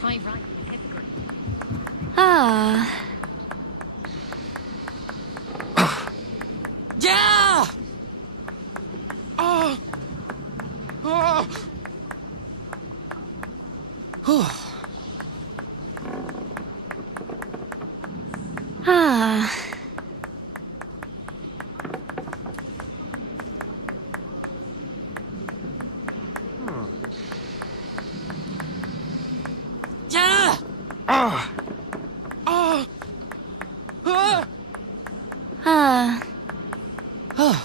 5 right. Ah. Yeah! Oh! Oh! Ah. Yeah! Ah! Ah! Ah! Ah. Ah.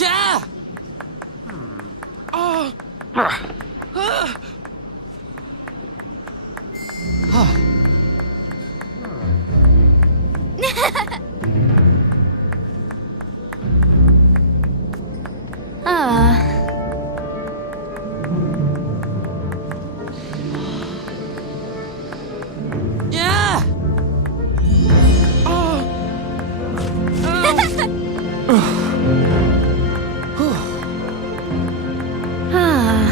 Yeah! Oh! Ah. Yeah! Oh! Ah.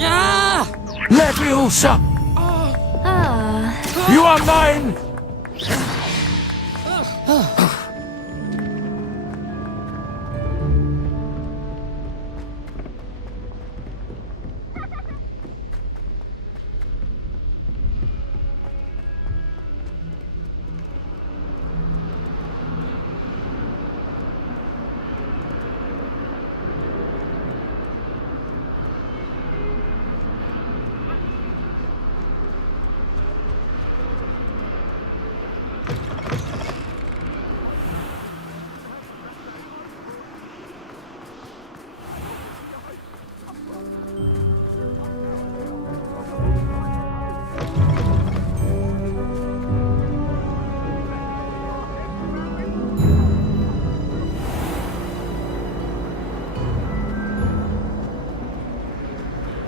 Yeah! Leviosa! Ah. You are mine!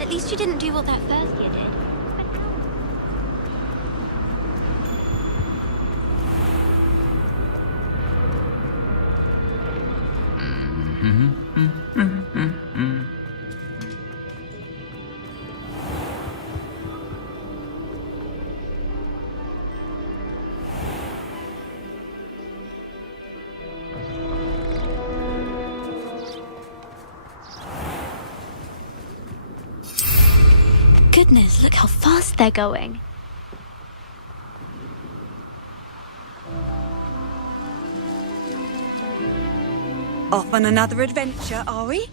At least you didn't do what that first year did. Goodness, look how fast they're going. Off on another adventure, are we?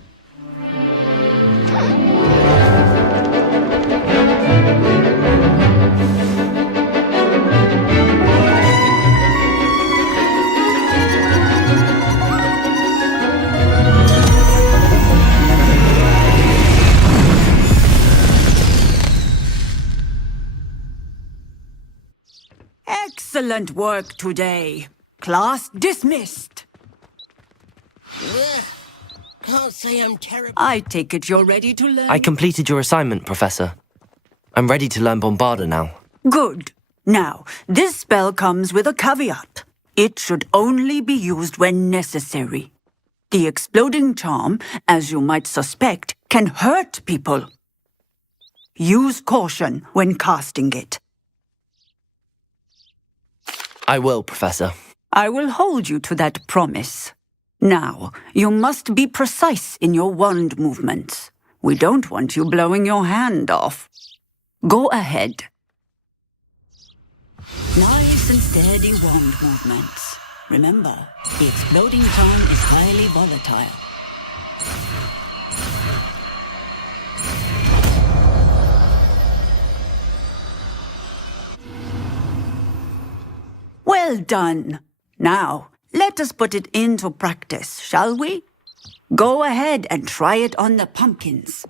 Excellent work today. Class dismissed. Can't say I'm terrible. I take it you're ready to learn. I completed your assignment, Professor. I'm ready to learn Bombarda now. Good. Now, this spell comes with a caveat. It should only be used when necessary. The exploding charm, as you might suspect, can hurt people. Use caution when casting it. I will, Professor. I will hold you to that promise. Now, you must be precise in your wand movements. We don't want you blowing your hand off. Go ahead. Nice and steady wand movements. Remember, the exploding charm is highly volatile. Well done. Now, let us put it into practice, shall we? Go ahead and try it on the pumpkins.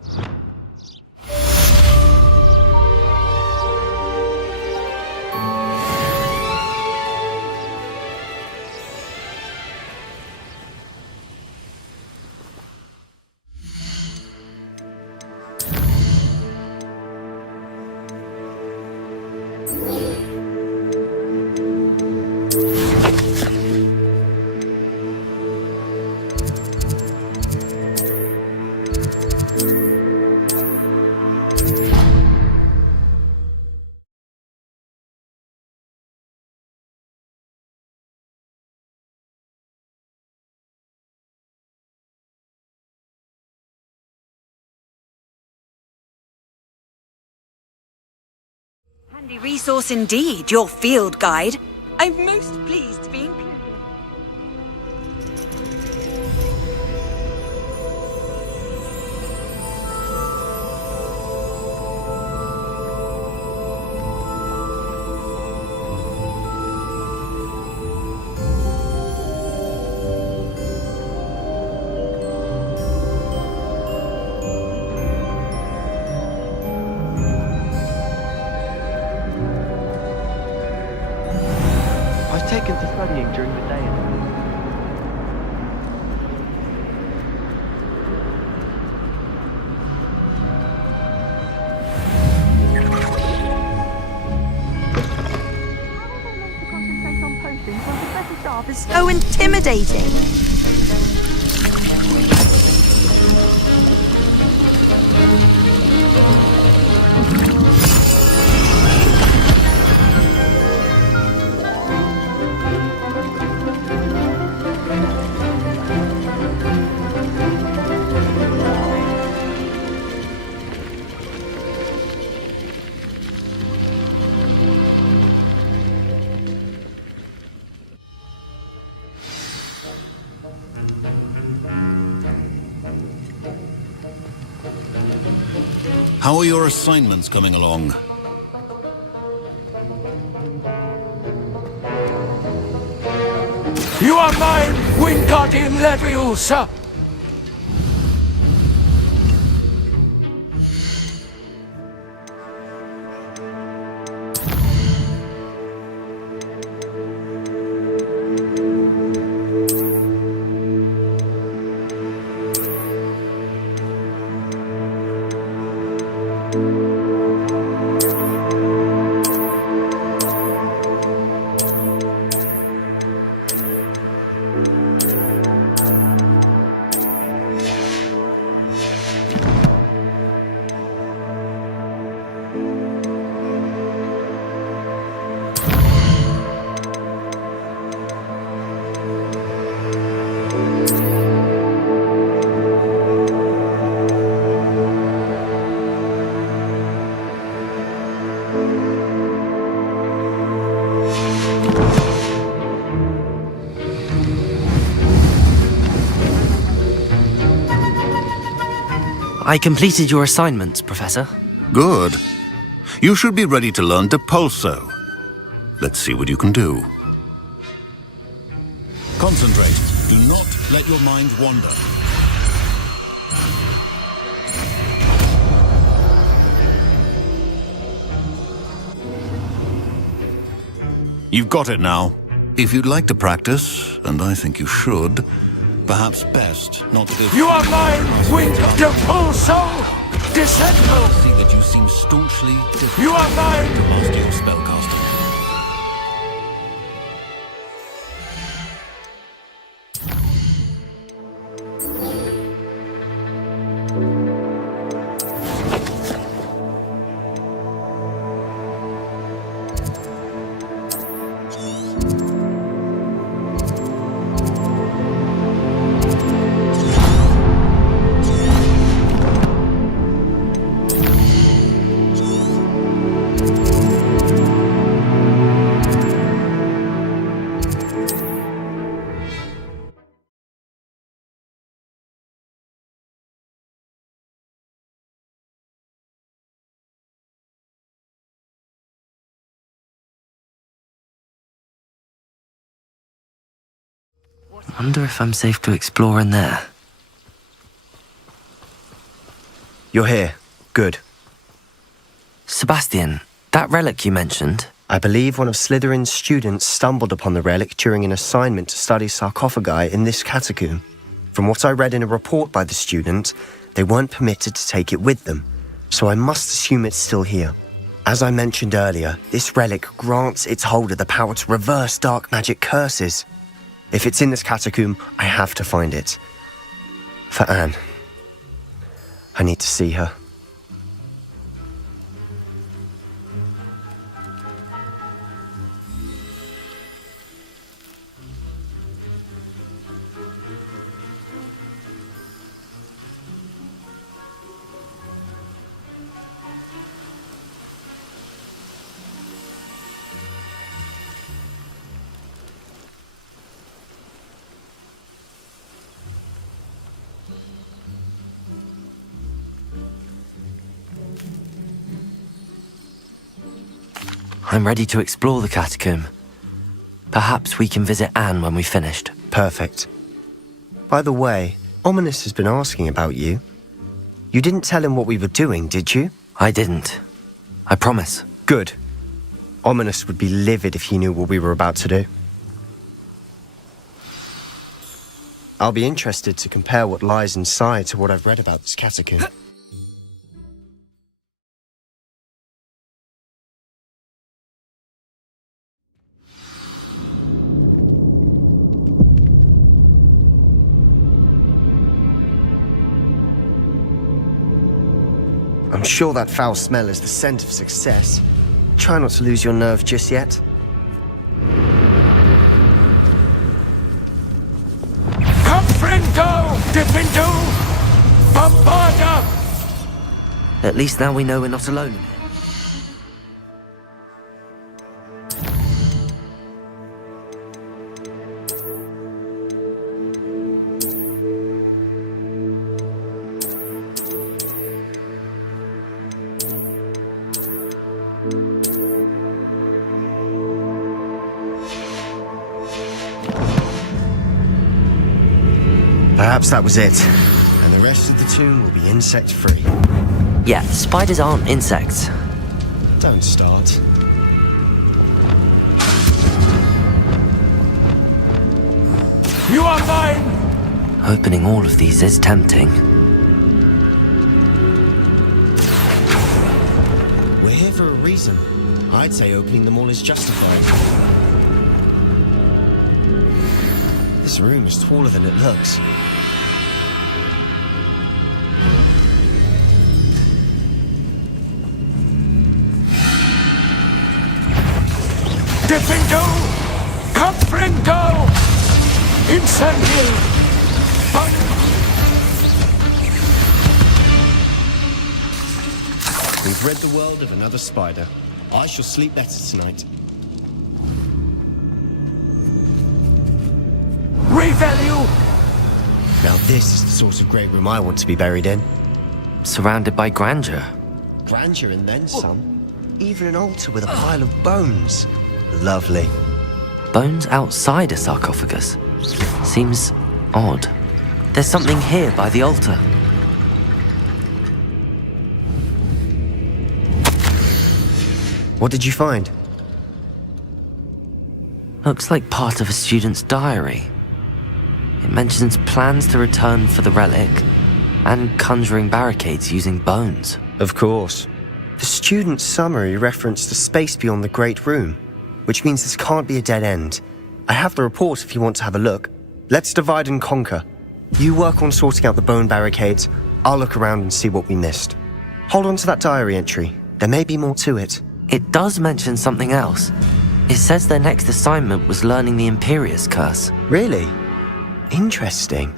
Handy resource indeed, your field guide. I'm most pleased to be included. I've taken to studying during the day. Is so intimidating. How are your assignments coming along? You are mine, Wingardium Leviosa! I completed your assignments, Professor. Good. You should be ready to learn Depulso. Let's see what you can do. Concentrate. Do not let your mind wander. You've got it now. If you'd like to practice, and I think you should, perhaps best not to go... You are mine, Depulso! Descendo! See that you seem staunchly different You are mine! to master your spellcasting. Wonder if I'm safe to explore in there. You're here. Good. Sebastian, that relic you mentioned, I believe one of Slytherin's students stumbled upon the relic during an assignment to study sarcophagi in this catacomb. From what I read in a report by the student, they weren't permitted to take it with them, so I must assume it's still here. As I mentioned earlier, this relic grants its holder the power to reverse dark magic curses. If it's in this catacomb, I have to find it. For Anne. I need to see her. I'm ready to explore the catacomb. Perhaps we can visit Anne when we've finished. Perfect. By the way, Ominous has been asking about you. You didn't tell him what we were doing, did you? I didn't. I promise. Good. Ominous would be livid if he knew what we were about to do. I'll be interested to compare what lies inside to what I've read about this catacomb. I'm sure that foul smell is the scent of success. Try not to lose your nerve just yet. Confringo! Gryffindor! Bombarda! At least now we know we're not alone in here. Perhaps that was it. And the rest of the tomb will be insect-free. Yeah, spiders aren't insects. Don't start. You are mine! Opening all of these is tempting. We're here for a reason. I'd say opening them all is justified. This room is taller than it looks. Gryffindor! Confringo! Incendio! We've read the world of another spider. I shall sleep better tonight. Revelio! Now this is the sort of great room I want to be buried in. Surrounded by grandeur. Grandeur and then some. Even an altar with a pile of bones. Lovely. Bones outside a sarcophagus. Seems odd. There's something here by the altar. What did you find? Looks like part of a student's diary. It mentions plans to return for the relic and conjuring barricades using bones. Of course. The student's summary referenced the space beyond the Great Room, which means this can't be a dead end. I have the report if you want to have a look. Let's divide and conquer. You work on sorting out the bone barricades. I'll look around and see what we missed. Hold on to that diary entry. There may be more to it. It does mention something else. It says their next assignment was learning the Imperius Curse. Really? Interesting.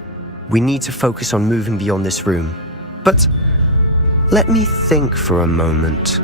We need to focus on moving beyond this room. But let me think for a moment.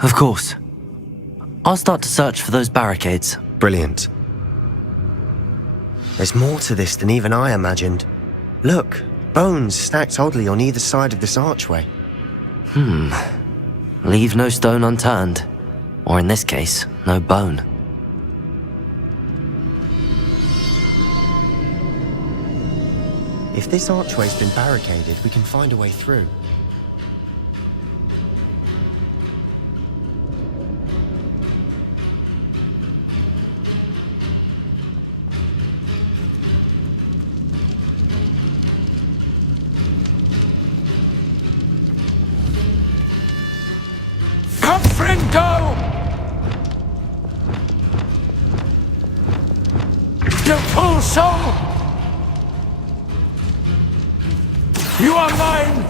Of course. I'll start to search for those barricades. Brilliant. There's more to this than even I imagined. Look, bones stacked oddly on either side of this archway. Leave no stone unturned. Or in this case, no bone. If this archway's been barricaded, we can find a way through. Confringo! The full soul! You are mine!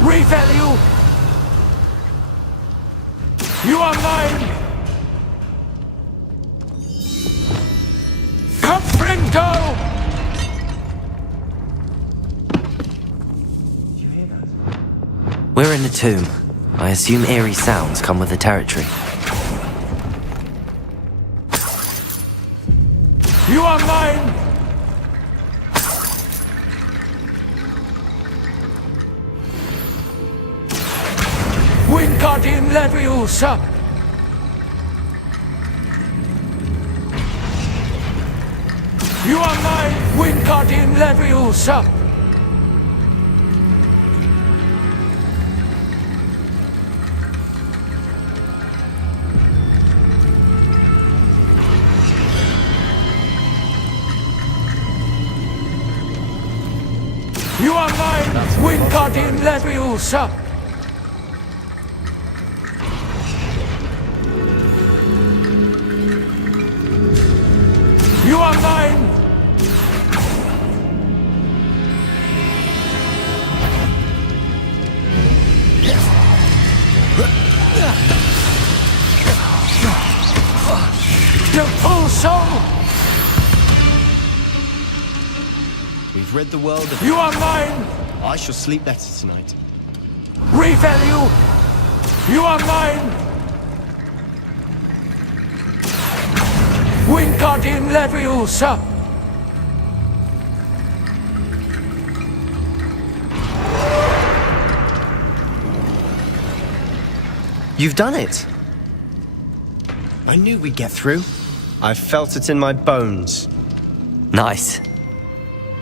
Revalue! You are mine! Confringo! We're in a tomb. I assume eerie sounds come with the territory. You are mine! Wingardium Leviosa! You are mine! Wingardium Leviosa! You are mine! Wingardium Leviosa! You are mine! The full soul! We've rid the world of... You are mine! I shall sleep better tonight. Revalue! You are mine! Wingardium Leviosa! You've done it! I knew we'd get through. I felt it in my bones. Nice.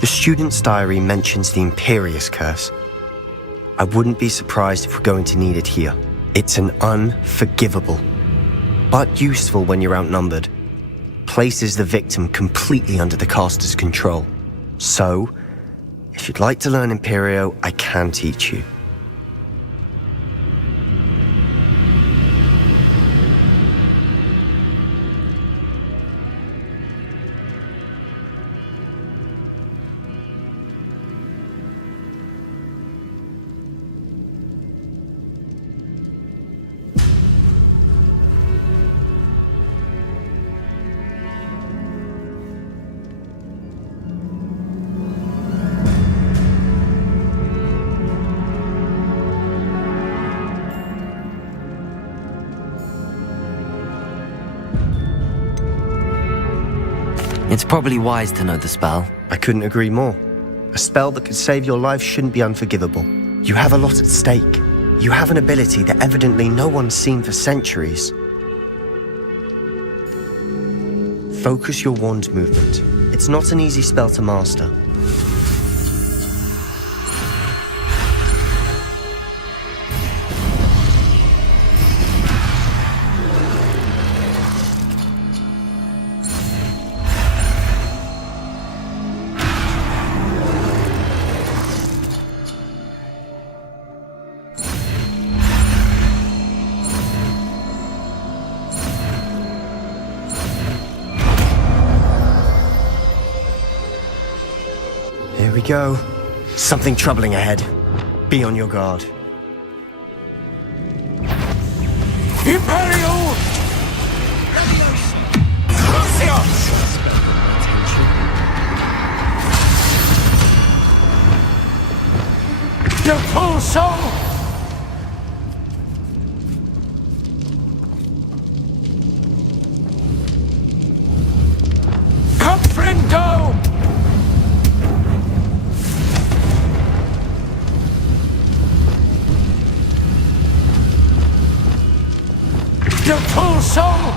The student's diary mentions the Imperious Curse. I wouldn't be surprised if we're going to need it here. It's an unforgivable, but useful when you're outnumbered. Places the victim completely under the caster's control. So, if you'd like to learn Imperio, I can teach you. It's probably wise to know the spell. I couldn't agree more. A spell that could save your life shouldn't be unforgivable. You have a lot at stake. You have an ability that evidently no one's seen for centuries. Focus your wand movement. It's not an easy spell to master. Here we go. Something troubling ahead. Be on your guard. Imperial! The soul! Come, friendo! The full soul!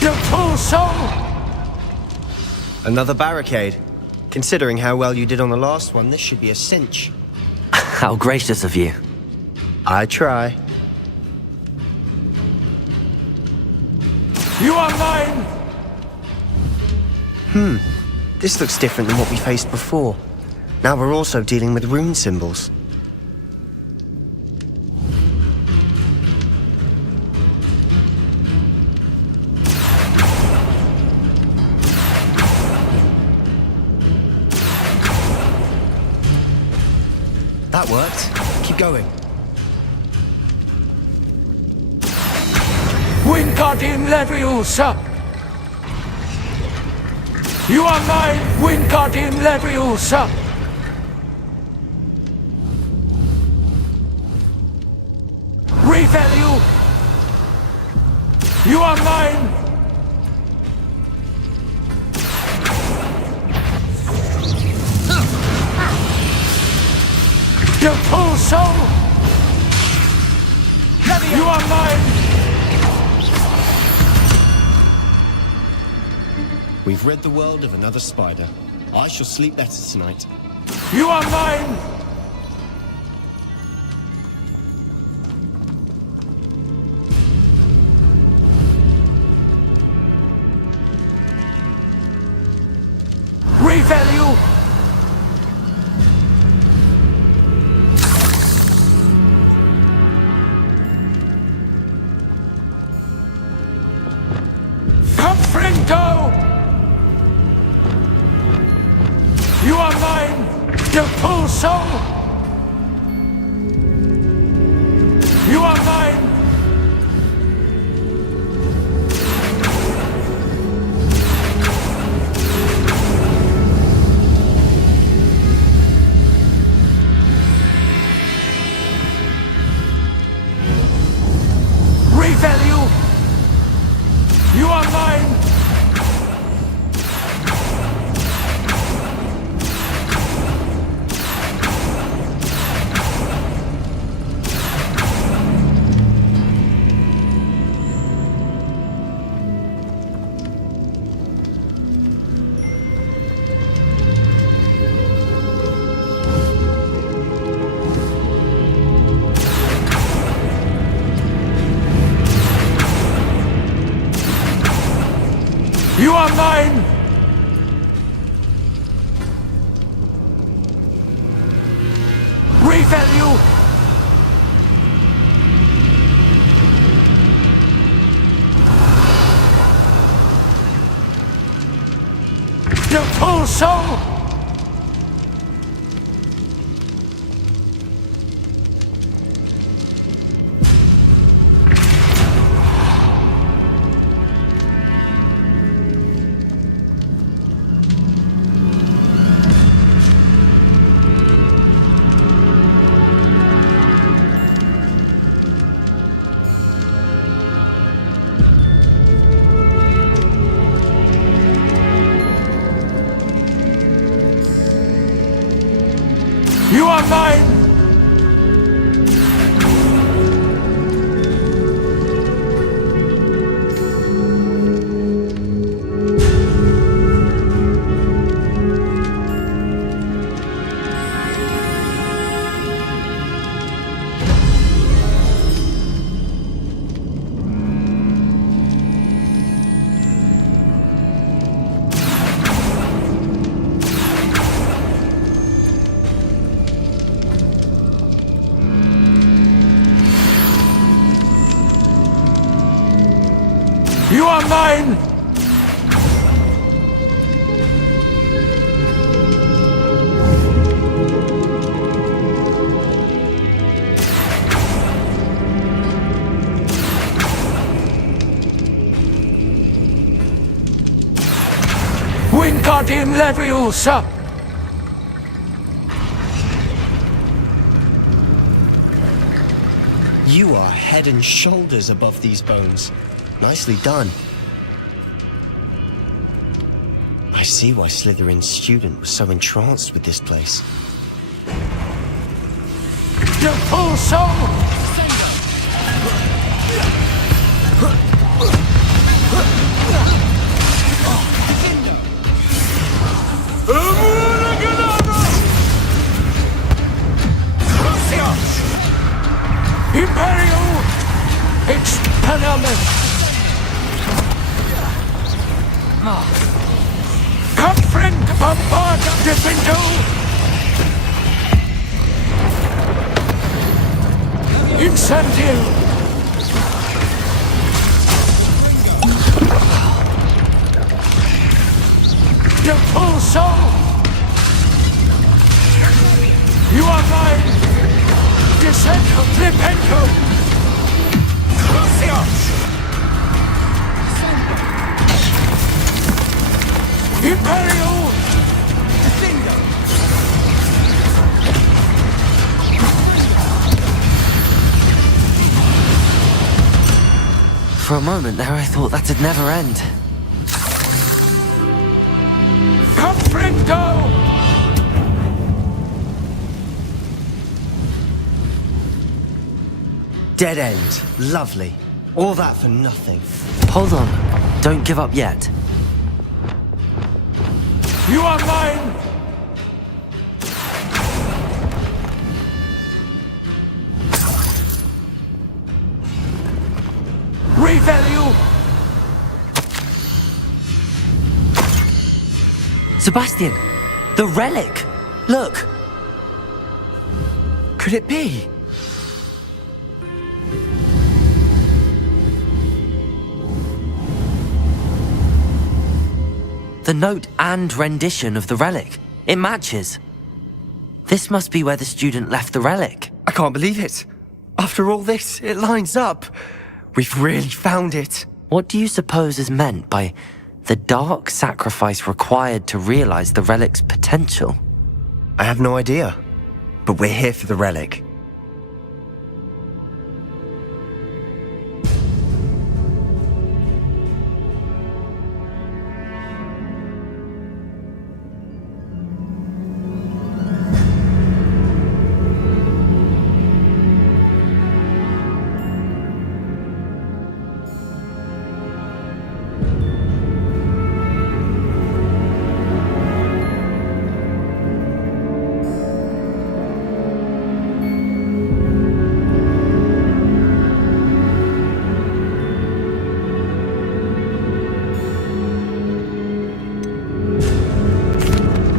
The full soul! Another barricade. Considering how well you did on the last one, this should be a cinch. How gracious of you. I try. You are mine! This looks different than what we faced before. Now we're also dealing with rune symbols. That worked. Keep going. Wingardium Leviosa! You are mine, Wingardium Leviosa! Revalue! You are mine! The full soul! You are mine! We've rid the world of another spider. I shall sleep better tonight. You are mine! Revalue! Confringo! You are mine! The full soul! You are mine! Revalue! You are mine! You are mine! Revalue! The full soul! You are mine! You are mine! Wingardium Leviosa! You are head and shoulders above these bones. Nicely done. I see why Slytherin's student was so entranced with this place. Your full soul! Imperio Expelliarmus! Confront bombard Gryffindor! Incendio! Your full soul! You are mine! Descendo Flipendo! Crucius! Imperio! For a moment there, I thought that'd never end. Confringo! Dead end. Lovely. All that for nothing. Hold on. Don't give up yet. You are mine! Revelio! Sebastian! The relic! Look! Could it be? The note and rendition of the relic. It matches. This must be where the student left the relic. I can't believe it. After all this, it lines up. We've really found it. What do you suppose is meant by the dark sacrifice required to realize the relic's potential? I have no idea. But we're here for the relic.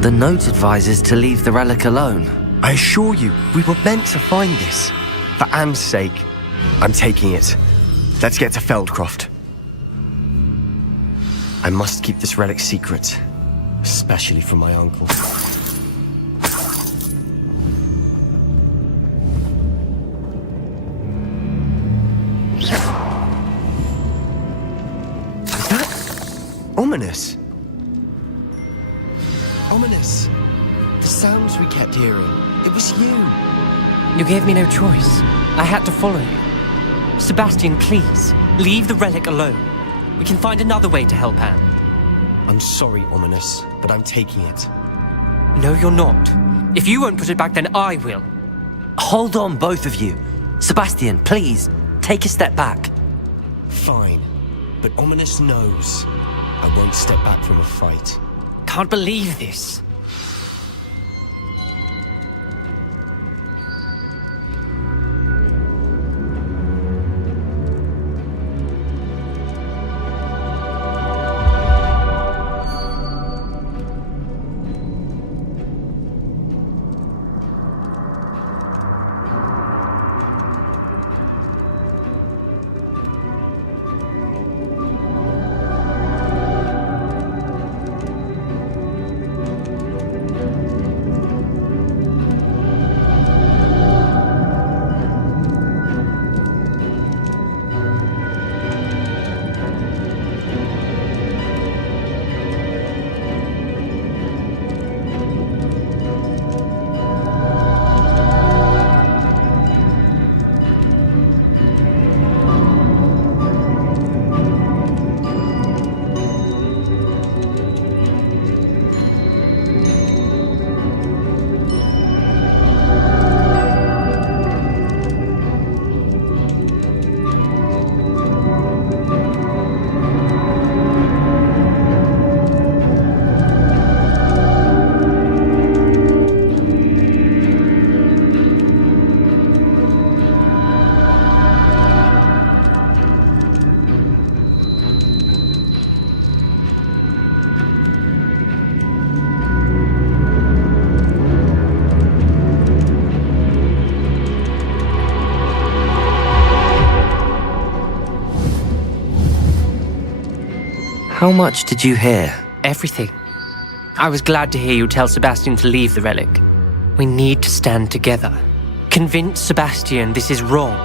The note advises to leave the relic alone. I assure you, we were meant to find this. For Anne's sake, I'm taking it. Let's get to Feldcroft. I must keep this relic secret, especially from my uncle. Is that ominous? Ominous. The sounds we kept hearing. It was you. You gave me no choice. I had to follow you. Sebastian, please, leave the relic alone. We can find another way to help Anne. I'm sorry, Ominous, but I'm taking it. No, you're not. If you won't put it back, then I will. Hold on, both of you. Sebastian, please, take a step back. Fine. But Ominous knows I won't step back from a fight. Can't believe this. How much did you hear? Everything. I was glad to hear you tell Sebastian to leave the relic. We need to stand together. Convince Sebastian this is wrong.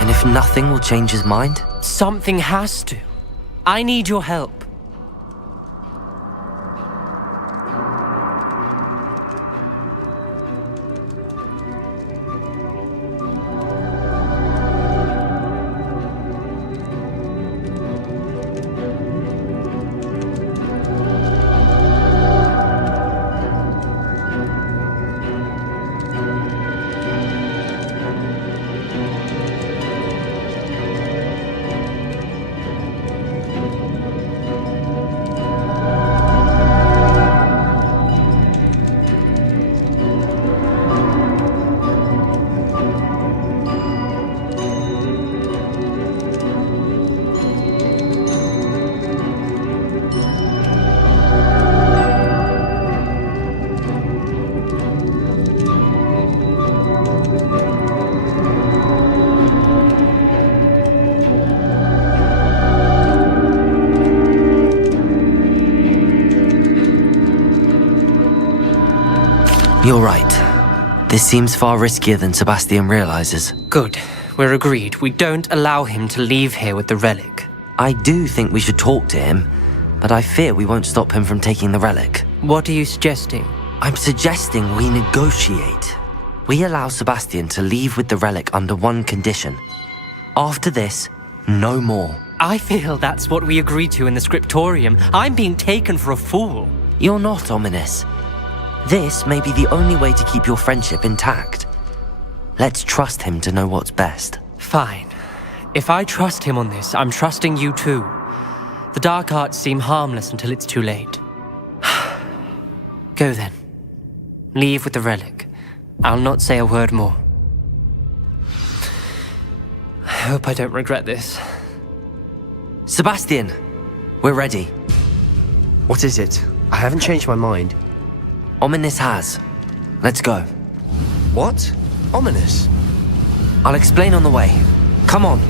And if nothing will change his mind? Something has to. I need your help. You're right. This seems far riskier than Sebastian realizes. Good. We're agreed. We don't allow him to leave here with the relic. I do think we should talk to him, but I fear we won't stop him from taking the relic. What are you suggesting? I'm suggesting we negotiate. We allow Sebastian to leave with the relic under one condition. After this, no more. I feel that's what we agreed to in the scriptorium. I'm being taken for a fool. You're not, Ominous. This may be the only way to keep your friendship intact. Let's trust him to know what's best. Fine. If I trust him on this, I'm trusting you too. The dark arts seem harmless until it's too late. Go then. Leave with the relic. I'll not say a word more. I hope I don't regret this. Sebastian, we're ready. What is it? I haven't changed my mind. Ominous has. Let's go. What? Ominous? I'll explain on the way. Come on.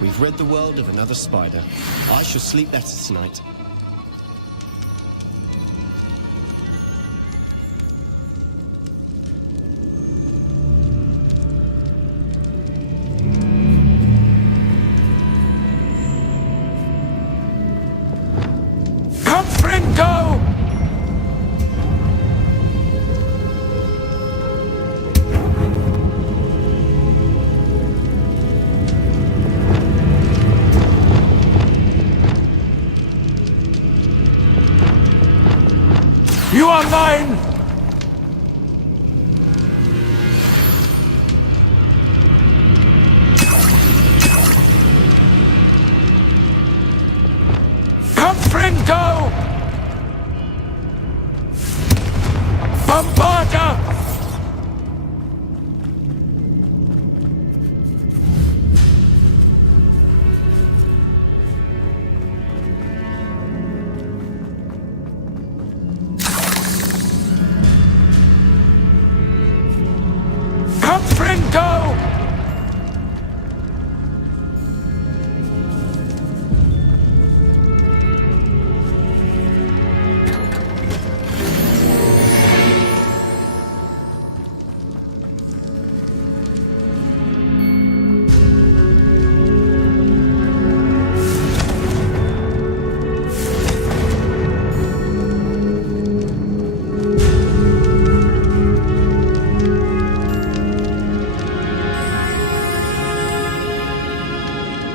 We've rid the world of another spider. I shall sleep better tonight. Come, friend, go!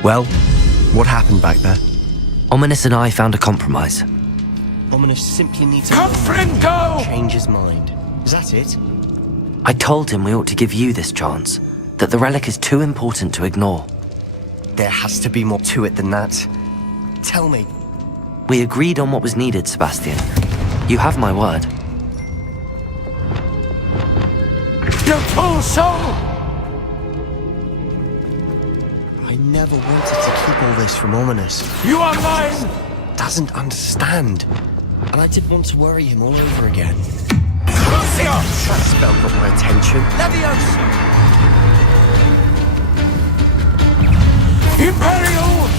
Well, what happened back there? Ominous and I found a compromise. Ominous simply needs Come, friend, go! change his mind. Is that it? I told him we ought to give you this chance, that the relic is too important to ignore. There has to be more to it than that. Tell me. We agreed on what was needed, Sebastian. You have my word. You fool soul! I never wanted to keep all this from Ominous. You are mine! Doesn't understand. And I didn't want to worry him all over again. That spell got my attention. Imperial!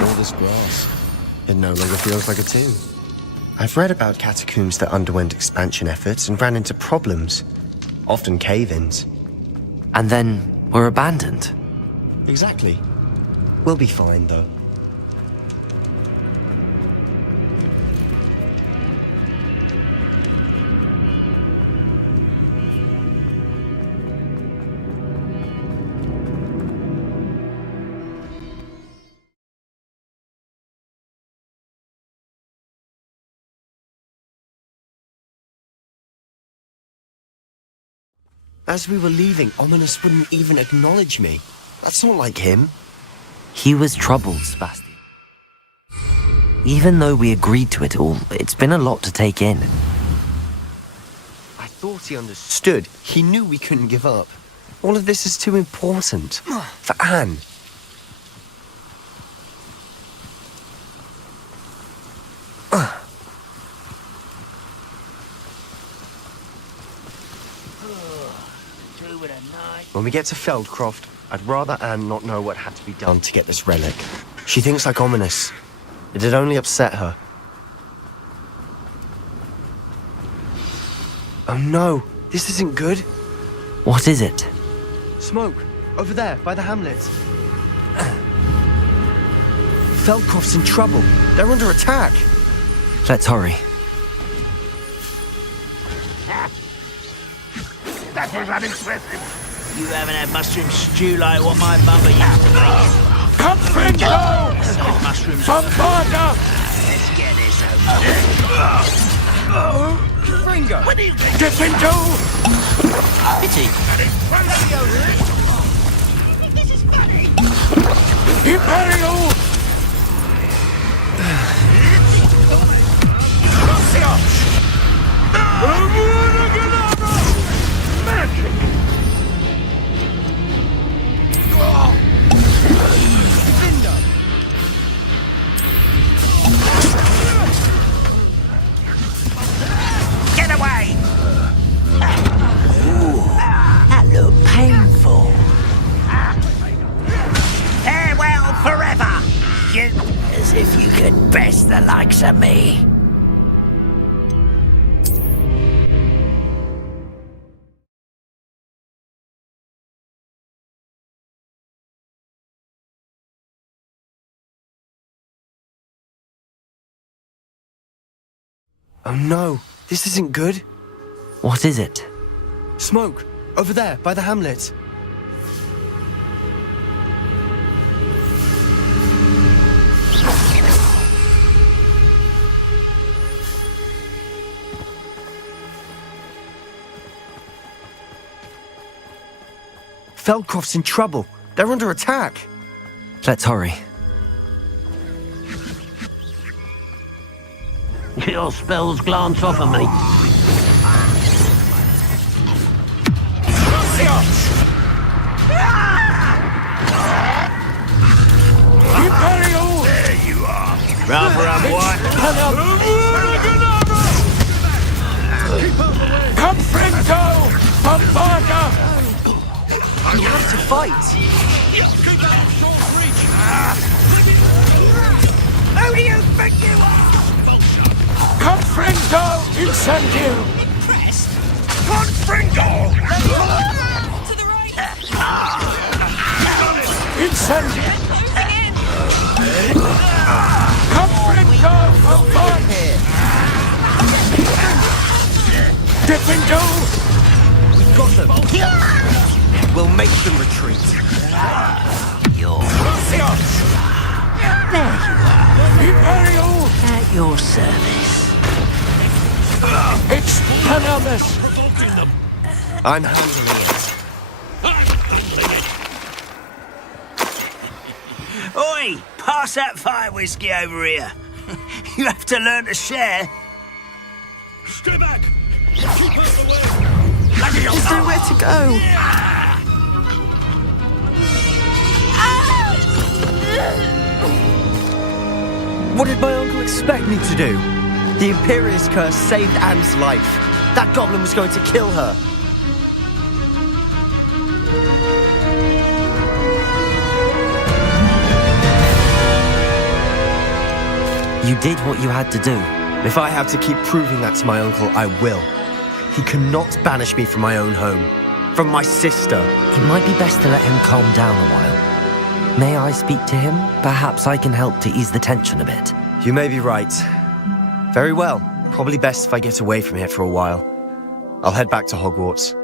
All this grass. It no longer feels like a tomb. I've read about catacombs that underwent expansion efforts and ran into problems. Often cave-ins. And then were abandoned. Exactly. We'll be fine, though. As we were leaving, Ominous wouldn't even acknowledge me. That's not like him. He was troubled, Sebastian. Even though we agreed to it all, it's been a lot to take in. I thought he understood. He knew we couldn't give up. All of this is too important. For Anne. When we get to Feldcroft, I'd rather Anne not know what had to be done to get this relic. She thinks like Ominous. It'd only upset her. Oh no, this isn't good. What is it? Smoke, over there, by the hamlet. Feldcroft's in trouble. They're under attack. Let's hurry. That was unimpressive. You haven't had mushroom stew like what my mother used to make. Come, friend, go! Soft mushrooms. Bombarda! Let's get this over. Ringo! Gryffindor! Pity. This is funny. Imperial! Magic! Get away! Ooh, that looked painful. Farewell forever! You... As if you could best the likes of me. Oh no, this isn't good. What is it? Smoke, over there, by the hamlet. Feldcroft's in trouble. They're under attack. Let's hurry. Your spells glance off of me. Imperial! There you are. Rather I'm what? Come, friend, go! Bombarda! You have to fight. Who do you think you are? Confringo! Incendio! Impressed? Confringo! To the right! Incendio! Confringo! Above! them! We'll make them retreat. Imperial! At your service. It's anonymous! Provoking them! I'm handling it. I'm handling it! Oi! Pass that fire whiskey over here. You have to learn to share. Stay back! Keep out the way! There's nowhere to go. What did my uncle expect me to do? The Imperious curse saved Anne's life. That goblin was going to kill her. You did what you had to do. If I have to keep proving that to my uncle, I will. He cannot banish me from my own home. From my sister. It might be best to let him calm down a while. May I speak to him? Perhaps I can help to ease the tension a bit. You may be right. Very well. Probably best if I get away from here for a while. I'll head back to Hogwarts.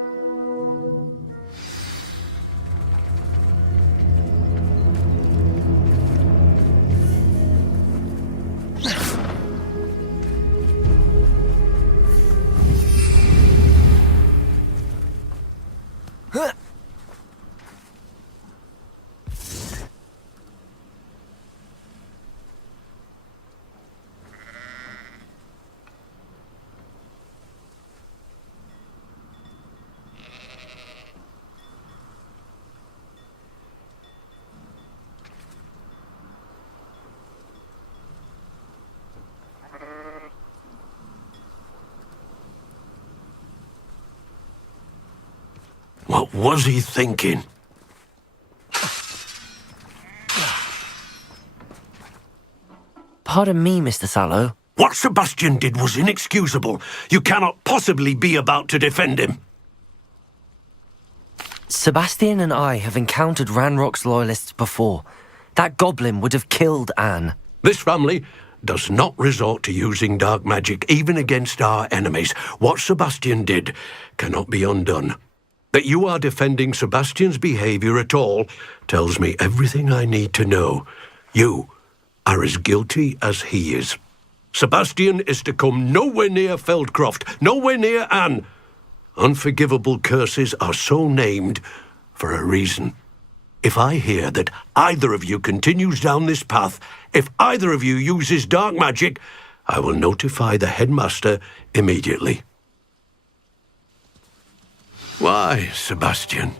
What was he thinking? Pardon me, Mr. Sallow. What Sebastian did was inexcusable. You cannot possibly be about to defend him. Sebastian and I have encountered Ranrock's loyalists before. That goblin would have killed Anne. This family does not resort to using dark magic even against our enemies. What Sebastian did cannot be undone. That you are defending Sebastian's behavior at all tells me everything I need to know. You are as guilty as he is. Sebastian is to come nowhere near Feldcroft, nowhere near Anne. Unforgivable curses are so named for a reason. If I hear that either of you continues down this path, if either of you uses dark magic, I will notify the headmaster immediately. Why, Sebastian?